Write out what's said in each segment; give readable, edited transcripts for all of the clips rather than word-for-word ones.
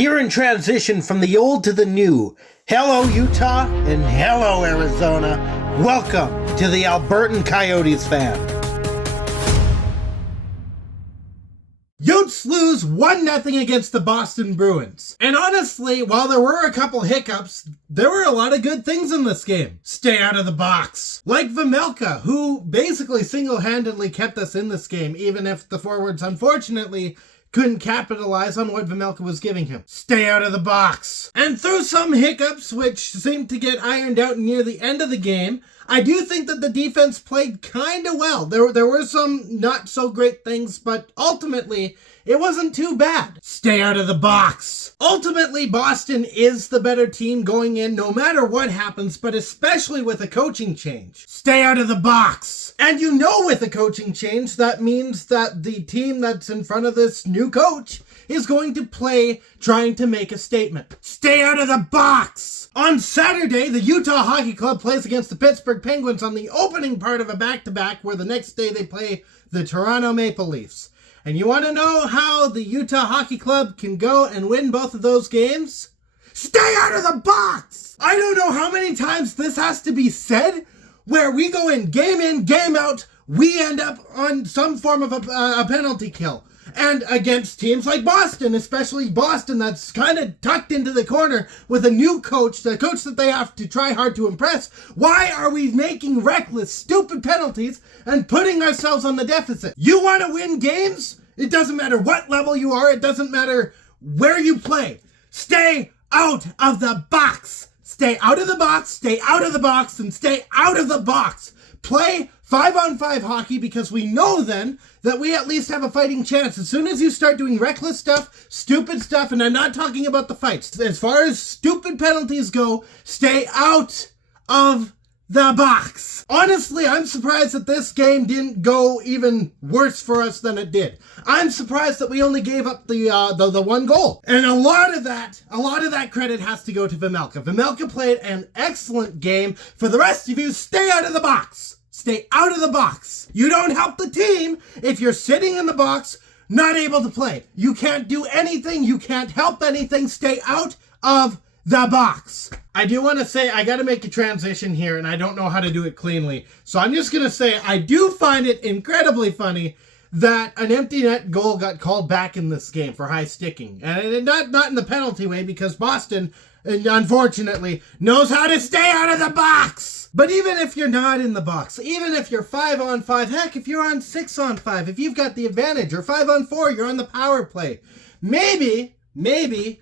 Here in transition from the old to the new. Hello, Utah, and hello, Arizona. Welcome to the Albertan Coyotes Fan. Yotes lose 1-0 against the Boston Bruins. And honestly, while there were a couple hiccups, there were a lot of good things in this game. Stay out of the box. Like Vejmelka, who basically single-handedly kept us in this game, even if the forwards, unfortunately, couldn't capitalize on what Vejmelka was giving him. Stay out of the box. And through some hiccups, which seemed to get ironed out near the end of the game, I do think that the defense played kind of well. There were some not so great things, but ultimately, it wasn't too bad. Stay out of the box. Ultimately, Boston is the better team going in no matter what happens, but especially with a coaching change. Stay out of the box. And you know, with a coaching change, that means that the team that's in front of this new coach is going to play trying to make a statement. Stay out of the box. On Saturday, the Utah Hockey Club plays against the Pittsburgh Penguins on the opening part of a back-to-back, where the next day they play the Toronto Maple Leafs. And you want to know how the Utah Hockey Club can go and win both of those games? Stay out of the box! I don't know how many times this has to be said, where we go in, game out, we end up on some form of a penalty kill. And against teams like Boston, especially Boston, that's kind of tucked into the corner with a new coach, the coach that they have to try hard to impress, why are we making reckless, stupid penalties and putting ourselves on the deficit? You want to win games? It doesn't matter what level you are. It doesn't matter where you play. Stay out of the box. Stay out of the box, stay out of the box, and stay out of the box. Play 5-on-5 hockey, because we know then that we at least have a fighting chance. As soon as you start doing reckless stuff, stupid stuff, and I'm not talking about the fights. As far as stupid penalties go, stay out of the box. Honestly, I'm surprised that this game didn't go even worse for us than it did. I'm surprised that we only gave up the one goal. And a lot of that credit has to go to Vejmelka. Vejmelka played an excellent game. For the rest of you, stay out of the box. Stay out of the box. You don't help the team if you're sitting in the box, not able to play. You can't do anything. You can't help anything. Stay out of the box. I do want to say, I got to make a transition here, and I don't know how to do it cleanly. So I'm just going to say, I do find it incredibly funny that an empty net goal got called back in this game for high sticking. And not in the penalty way, because Boston, unfortunately, knows how to stay out of the box. But even if you're not in the box, even if you're 5-on-5, heck, if you're on 6-on-5, if you've got the advantage, or 5-on-4, you're on the power play, maybe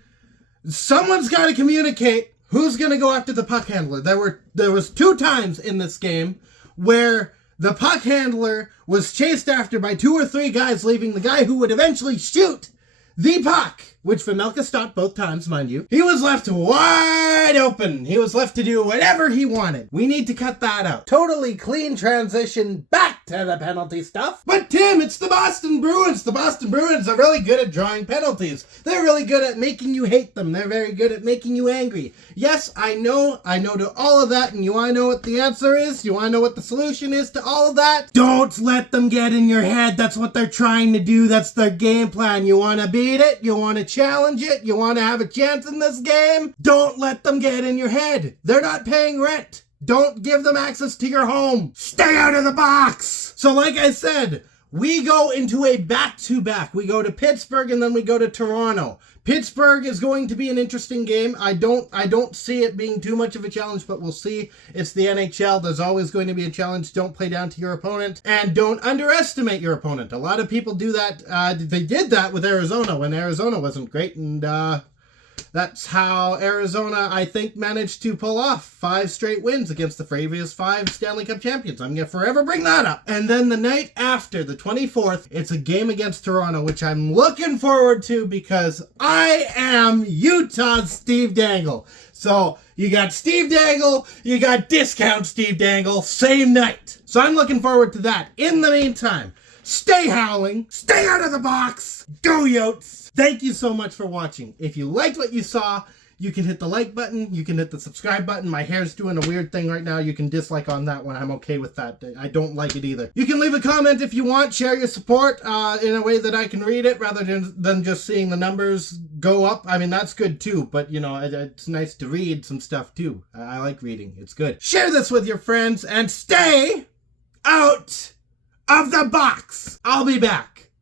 someone's got to communicate who's going to go after the puck handler. There was 2 times in this game where the puck handler was chased after by 2 or 3 guys, leaving the guy who would eventually shoot the puck, which Vejmelka stopped both times, mind you. He was left wide open. He was left to do whatever he wanted. We need to cut that out. Totally clean transition back to the penalty stuff. But Tim, it's the Boston Bruins. The Boston Bruins are really good at drawing penalties. They're really good at making you hate them. They're very good at making you angry. Yes, I know to all of that, and you want to know what the answer is? You want to know what the solution is to all of that? Don't let them get in your head. That's what they're trying to do. That's their game plan. You want to beat it? You want to challenge it? You want to have a chance in this game? Don't let them get in your head. They're not paying rent. Don't give them access to your home. Stay out of the box. So like I said, we go into a back-to-back. We go to Pittsburgh and then we go to Toronto. Pittsburgh is going to be an interesting game. I don't see it being too much of a challenge, but we'll see. It's the NHL. There's always going to be a challenge. Don't play down to your opponent, and don't underestimate your opponent. A lot of people do that. They did that with Arizona when Arizona wasn't great, and that's how Arizona, I think, managed to pull off 5 straight wins against the previous 5 Stanley Cup champions. I'm going to forever bring that up. And then the night after, the 24th, it's a game against Toronto, which I'm looking forward to because I am Utah's Steve Dangle. So you got Steve Dangle, you got discount Steve Dangle, same night. So I'm looking forward to that. In the meantime, Stay howling. Stay out of the box. Go Yotes. Thank you so much for watching. If you liked what you saw, you can hit the like button. You can hit the subscribe button. My hair's doing a weird thing right now. You can dislike on that one. I'm okay with that. I don't like it either. You can leave a comment if you want. Share your support in a way that I can read it rather than just seeing the numbers go up. I mean, that's good too. But, you know, it's nice to read some stuff too. I like reading. It's good. Share this with your friends and stay out of the box. I'll be back.